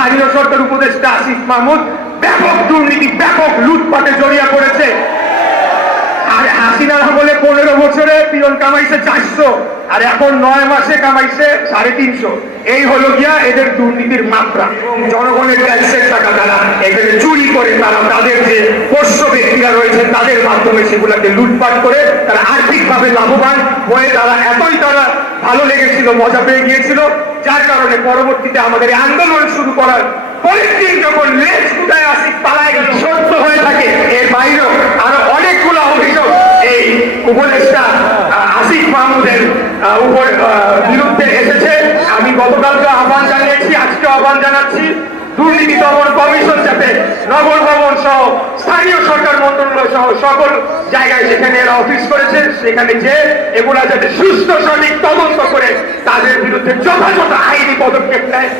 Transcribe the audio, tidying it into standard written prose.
স্থানীয় সরকার উপদেষ্টা আসিফ মাহমুদ ব্যাপক দুর্নীতি, ব্যাপক লুটপাটে জড়িয়ে পড়েছে। আর হাসিনার আমলে 15 বছরে পিয়ন কামাইছে 400, আর এখন 9 মাসে কামাইছে 350। এই হলো গিয়া এদের দুর্নীতির মাত্রা। এবং জনগণের ট্যাক্সের টাকা তারা এখানে চুরি করে, তারা তাদের যে পোষ্য ব্যক্তিরা রয়েছে তাদের মাধ্যমে সেগুলাকে লুটপাট করে তারা আর্থিকভাবে লাভবান হয়ে তারা ভালো লেগেছিল, মজা পেয়ে গিয়েছিল, যার কারণে পরবর্তীতে আমাদের এই আন্দোলন শুরু করার পরের দিন যখন লেজ ফুটায় আসিফ পালায় গেল সত্য হয়ে থাকে। এর বাইরেও আরো অনেকগুলো অভিযোগ এই উপদেষ্টা আসিফ মাহমুদের উপর বিরুদ্ধে এসেছে। আমি গতকালকে আহ্বান জানিয়েছি, আজকে আহ্বান জানাচ্ছি, দুর্নীতি দমন কমিশন যাতে নগর ভবন সহ স্থানীয় সরকার মন্ত্রণালয় সহ সকল জায়গায় যেখানে এরা অফিস করেছে সেখানে যে এগুলা যাতে সুস্থ সঠিক তদন্ত করে তাদের বিরুদ্ধে যথাযথ আইনি পদক্ষেপ নেয়।